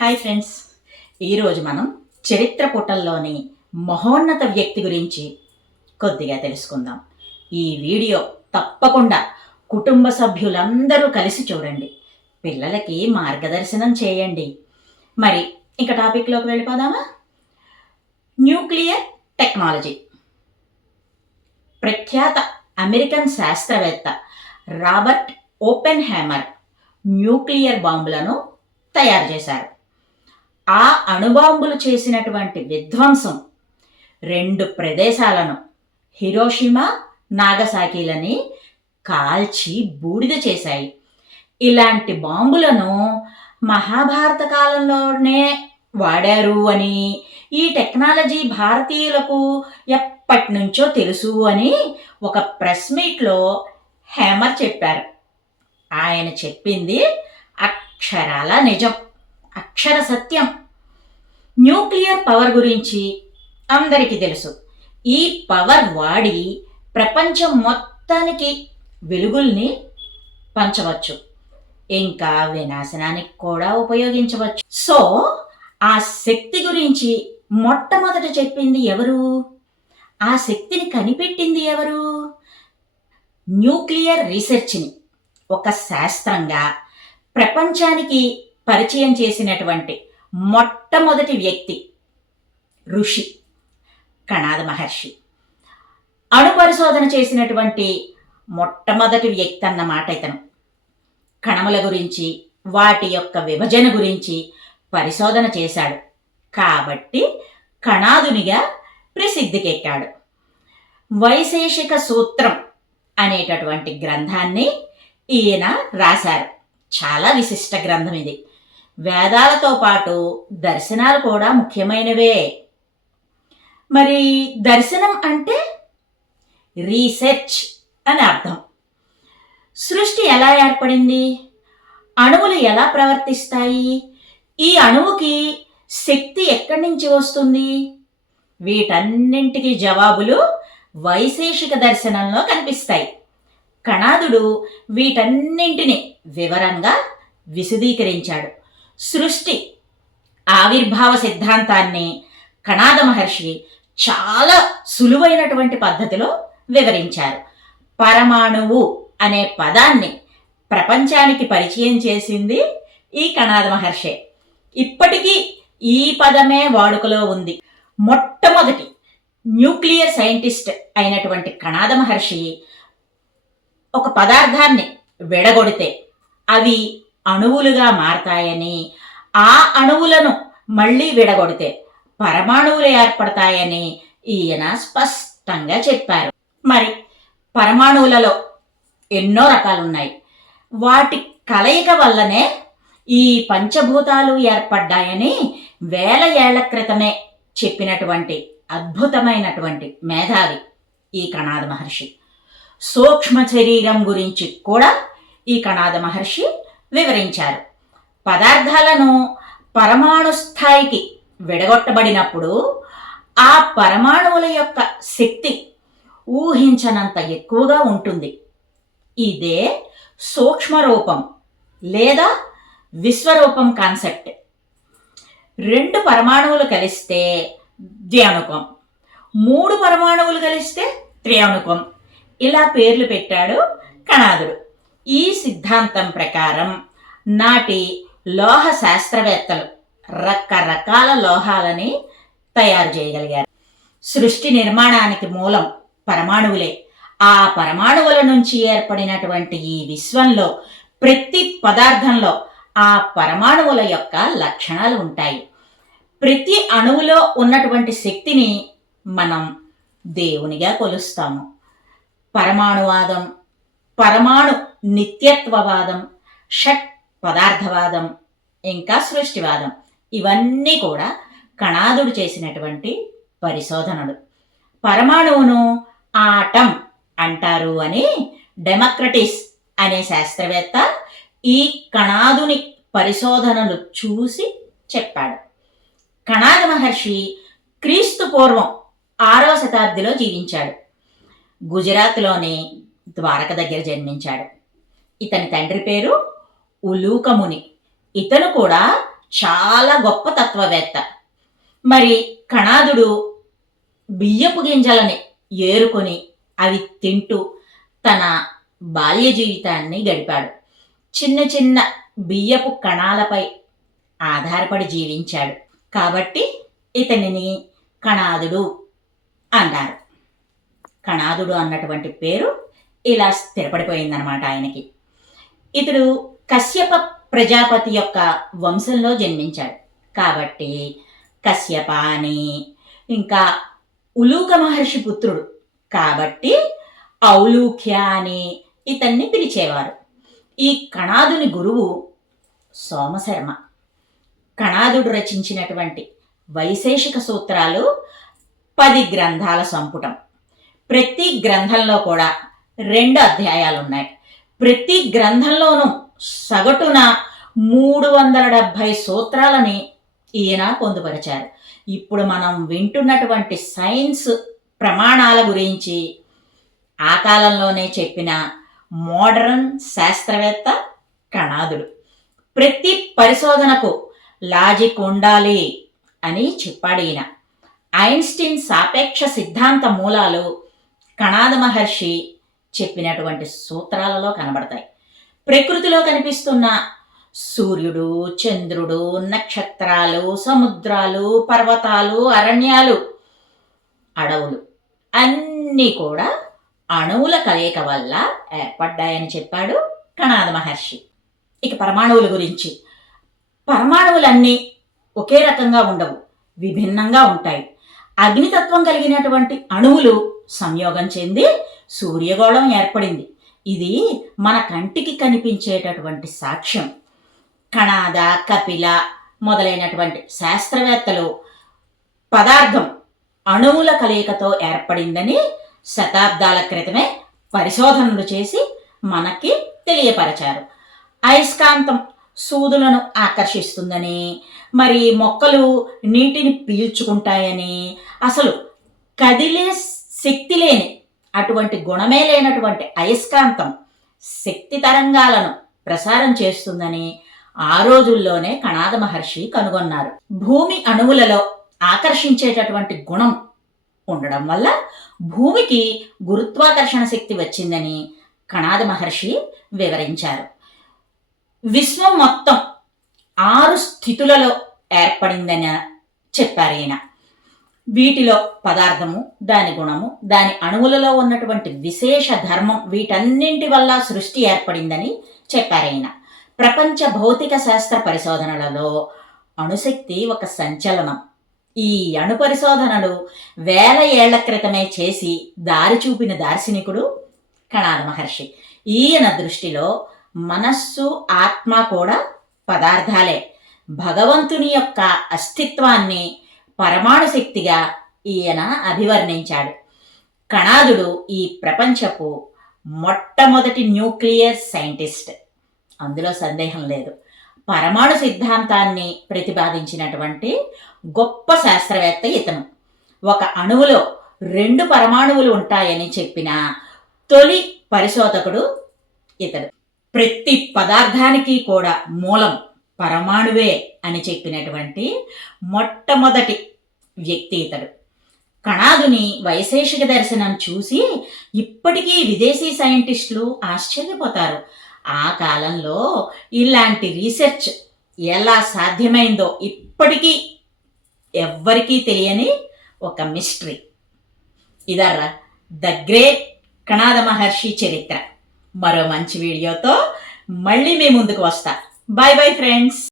Hi friends, ఈరోజు మనం చరిత్ర పుటల్లోని మహోన్నత వ్యక్తి గురించి కొద్దిగా తెలుసుకుందాం. ఈ వీడియో తప్పకుండా కుటుంబ సభ్యులందరూ కలిసి చూడండి. పిల్లలకి మార్గదర్శనం చేయండి. మరి ఇక టాపిక్లోకి వెళ్ళిపోదామా? Nuclear technology. ప్రఖ్యాత అమెరికన్ శాస్త్రవేత్త రాబర్ట్ ఓపెన్హైమర్ న్యూక్లియర్ బాంబులను తయారు చేశారు. ఆ అణుబాంబులు చేసినటువంటి విధ్వంసం 2 ప్రదేశాలను, హిరోషిమా, నాగసాకిలని కాల్చి బూడిద చేశాయి. ఇలాంటి బాంబులను మహాభారత కాలంలోనే వాడారు అని, ఈ టెక్నాలజీ భారతీయులకు ఎప్పటి నుంచో తెలుసు అని ఒక ప్రెస్ మీట్లో హ్యామర్ చెప్పారు. ఆయన చెప్పింది అక్షరాల నిజం, అక్షర సత్యం. న్యూక్లియర్ పవర్ గురించి అందరికీ తెలుసు. ఈ పవర్ వాడి ప్రపంచం మొత్తానికి వెలుగుల్ని పంచవచ్చు, ఇంకా వినాశనానికి కూడా ఉపయోగించవచ్చు. సో ఆ శక్తి గురించి మొట్టమొదట చెప్పింది ఎవరు? ఆ శక్తిని కనిపెట్టింది ఎవరు? న్యూక్లియర్ రీసెర్చ్ని ఒక శాస్త్రంగా ప్రపంచానికి పరిచయం చేసినటువంటి మొట్టమొదటి వ్యక్తి ఋషి కణాద మహర్షి. అణు పరిశోధన చేసినటువంటి మొట్టమొదటి వ్యక్తి అన్నమాట ఇతను. కణముల గురించి, వాటి యొక్క విభజన గురించి పరిశోధన చేశాడు కాబట్టి కణాదునిగా ప్రసిద్ధికెక్కాడు. వైశేషిక సూత్రం అనేటటువంటి గ్రంథాన్ని ఈయన రాశారు. చాలా విశిష్ట గ్రంథం ఇది. వేదాలతో పాటు దర్శనాలు కూడా ముఖ్యమైనవే. మరి దర్శనం అంటే రీసెర్చ్ అని అర్థం. సృష్టి ఎలా ఏర్పడింది? అణువులు ఎలా ప్రవర్తిస్తాయి? ఈ అణువుకి శక్తి ఎక్కడి నుంచి వస్తుంది? వీటన్నింటికి జవాబులు వైశేషిక దర్శనంలో కనిపిస్తాయి. కణాదుడు వీటన్నింటిని వివరంగా విశదీకరించాడు. సృష్టి ఆవిర్భావ సిద్ధాంతాన్ని కణాద మహర్షి చాలా సులువైనటువంటి పద్ధతిలో వివరించారు. పరమాణువు అనే పదాన్ని ప్రపంచానికి పరిచయం చేసింది ఈ కణాద మహర్షే. ఇప్పటికీ ఈ పదమే వాడుకలో ఉంది. మొట్టమొదటి న్యూక్లియర్ సైంటిస్ట్ అయినటువంటి కణాద మహర్షి ఒక పదార్థాన్ని విడగొడితే అవి అణువులుగా మారతాయని, ఆ అణువులను మళ్ళీ విడగొడితే పరమాణువులు ఏర్పడతాయని ఈయన స్పష్టంగా చెప్పారు. మరి పరమాణువులలో ఎన్నో రకాలున్నాయి. వాటి కలయిక వల్లనే ఈ పంచభూతాలు ఏర్పడ్డాయని వేల ఏళ్ల క్రితమే చెప్పినటువంటి అద్భుతమైనటువంటి మేధావి ఈ కణాద మహర్షి. సూక్ష్మ శరీరం గురించి కూడా ఈ కణాద మహర్షి వివరించారు. పదార్థాలను పరమాణు స్థాయికి విడగొట్టబడినప్పుడు ఆ పరమాణువుల యొక్క శక్తి ఊహించనంత ఎక్కువగా ఉంటుంది. ఇదే సూక్ష్మరూపం లేదా విశ్వరూపం కాన్సెప్ట్. 2 పరమాణువులు కలిస్తే ద్వ్యణుకం, 3 పరమాణువులు కలిస్తే త్రియణుకం. ఇలా పేర్లు పెట్టాడు కణాదుడు. ఈ సిద్ధాంతం ప్రకారం నాటి లోహ శాస్త్రవేత్తలు రకరకాల లోహాలని తయారు చేయగలిగారు. సృష్టి నిర్మాణానికి మూలం పరమాణువులే. ఆ పరమాణువుల నుంచి ఏర్పడినటువంటి ఈ విశ్వంలో ప్రతి పదార్థంలో ఆ పరమాణువుల యొక్క లక్షణాలు ఉంటాయి. ప్రతి అణువులో ఉన్నటువంటి శక్తిని మనం దేవునిగా కొలుస్తాము. పరమాణువాదం, పరమాణు నిత్యత్వవాదం, షట్ పదార్థవాదం, ఇంకా సృష్టివాదం, ఇవన్నీ కూడా కణాదుడు చేసినటువంటి పరిశోధనలు. పరమాణువును ఆటం అంటారు అని డెమోక్రటిస్ అనే శాస్త్రవేత్త ఈ కణాదుని పరిశోధనలు చూసి చెప్పాడు. కణాద మహర్షి క్రీస్తు పూర్వం 6వ శతాబ్దిలో జీవించాడు. గుజరాత్లోని ద్వారక దగ్గర జన్మించాడు. ఇతని తండ్రి పేరు ఉలూకముని. ఇతను కూడా చాలా గొప్ప తత్వవేత్త. మరి కణాదుడు బియ్యపు గింజలని ఏరుకొని అవి తింటూ తన బాల్య జీవితాన్ని గడిపాడు. చిన్న చిన్న బియ్యపు కణాలపై ఆధారపడి జీవించాడు. కాబట్టి ఇతనిని కణాదుడు అన్నారు. కణాదుడు అన్నటువంటి పేరు ఇలా స్థిరపడిపోయిందనమాట ఆయనకి. ఇతడు కశ్యప ప్రజాపతి యొక్క వంశంలో జన్మించాడు కాబట్టి కశ్యప అని, ఇంకా ఉలూక మహర్షి పుత్రుడు కాబట్టి ఔలూక్య అని ఇతన్ని పిలిచేవారు. ఈ కణాదుని గురువు సోమశర్మ. కణాదుడు రచించినటువంటి వైశేషిక సూత్రాలు 10 గ్రంథాల సంపుటం. ప్రతి గ్రంథంలో కూడా 2 అధ్యాయాలు ఉన్నాయి. ప్రతి గ్రంథంలోనూ సగటున 370 సూత్రాలని ఈయన పొందుపరిచారు. ఇప్పుడు మనం వింటున్నటువంటి సైన్స్ ప్రమాణాల గురించి ఆ కాలంలోనే చెప్పిన మోడర్న్ శాస్త్రవేత్త కణాదుడు. ప్రతి పరిశోధనకు లాజిక్ ఉండాలి అని చెప్పాడు ఈయన. ఐన్స్టీన్ సాపేక్ష సిద్ధాంత మూలాలు కణాద మహర్షి చెప్పినటువంటి సూత్రాలలో కనబడతాయి. ప్రకృతిలో కనిపిస్తున్న సూర్యుడు, చంద్రుడు, నక్షత్రాలు, సముద్రాలు, పర్వతాలు, అరణ్యాలు, అడవులు అన్నీ కూడా అణువుల కలయిక వల్ల ఏర్పడ్డాయని చెప్పాడు కణాద మహర్షి. ఇక పరమాణువుల గురించి. పరమాణువులన్నీ ఒకే రకంగా ఉండవు, విభిన్నంగా ఉంటాయి. అగ్నితత్వం కలిగినటువంటి అణువులు సంయోగం చెంది సూర్యగోళం ఏర్పడింది. ఇది మన కంటికి కనిపించేటటువంటి సాక్ష్యం. కణాద, కపిల మొదలైనటువంటి శాస్త్రవేత్తలు పదార్థం అణువుల కలయికతో ఏర్పడిందని శతాబ్దాల క్రితమే పరిశోధనలు చేసి మనకి తెలియపరచారు. అయస్కాంతం సూదులను ఆకర్షిస్తుందని, మరి మొక్కలు నీటిని పీల్చుకుంటాయని, అసలు కదిలే శక్తి లేని అటువంటి గుణమే లేనటువంటి అయస్కాంతం శక్తి తరంగాలను ప్రసారం చేస్తుందని ఆ రోజుల్లోనే కణాద మహర్షి కనుగొన్నారు. భూమి అణువులలో ఆకర్షించేటటువంటి గుణం ఉండడం వల్ల భూమికి గురుత్వాకర్షణ శక్తి వచ్చిందని కణాద మహర్షి వివరించారు. విశ్వం మొత్తం 6 స్థితులలో ఏర్పడిందని చెప్పారు ఈయన. వీటిలో పదార్థము, దాని గుణము, దాని అణువులలో ఉన్నటువంటి విశేష ధర్మం, వీటన్నింటి వల్ల సృష్టి ఏర్పడిందని చెప్పారు ఈయన. ప్రపంచ భౌతిక శాస్త్ర పరిశోధనలలో అణుశక్తి ఒక సంచలనం. ఈ అణు పరిశోధనలు 1000 ఏళ్ల క్రితమే చేసి దారి చూపిన దార్శనికుడు కణాద మహర్షి. ఈయన దృష్టిలో మనస్సు, ఆత్మ కూడా పదార్థాలే. భగవంతుని యొక్క అస్తిత్వాన్ని పరమాణు శక్తిగా ఈయన అభివర్ణించాడు. కణాదుడు ఈ ప్రపంచపు మొట్టమొదటి న్యూక్లియర్ సైంటిస్ట్, అందులో సందేహం లేదు. పరమాణు సిద్ధాంతాన్ని ప్రతిపాదించినటువంటి గొప్ప శాస్త్రవేత్త ఇతను. ఒక అణువులో 2 పరమాణువులు ఉంటాయని చెప్పిన తొలి పరిశోధకుడు ఇతడు. ప్రతి పదార్థానికి కూడా మూలం పరమాణువే అని చెప్పినటువంటి మొట్టమొదటి వ్యక్తి ఇతడు. కణాదుని వైశేషిక దర్శనం చూసి ఇప్పటికీ విదేశీ సైంటిస్టులు ఆశ్చర్యపోతారు. ఆ కాలంలో ఇలాంటి రీసెర్చ్ ఎలా సాధ్యమైందో ఇప్పటికీ ఎవ్వరికీ తెలియని ఒక మిస్టరీ. ఇదర్రా ద గ్రేట్ కణాద మహర్షి చరిత్ర. మరో మంచి వీడియోతో మళ్ళీ మీ ముందుకు వస్తా. Bye bye friends.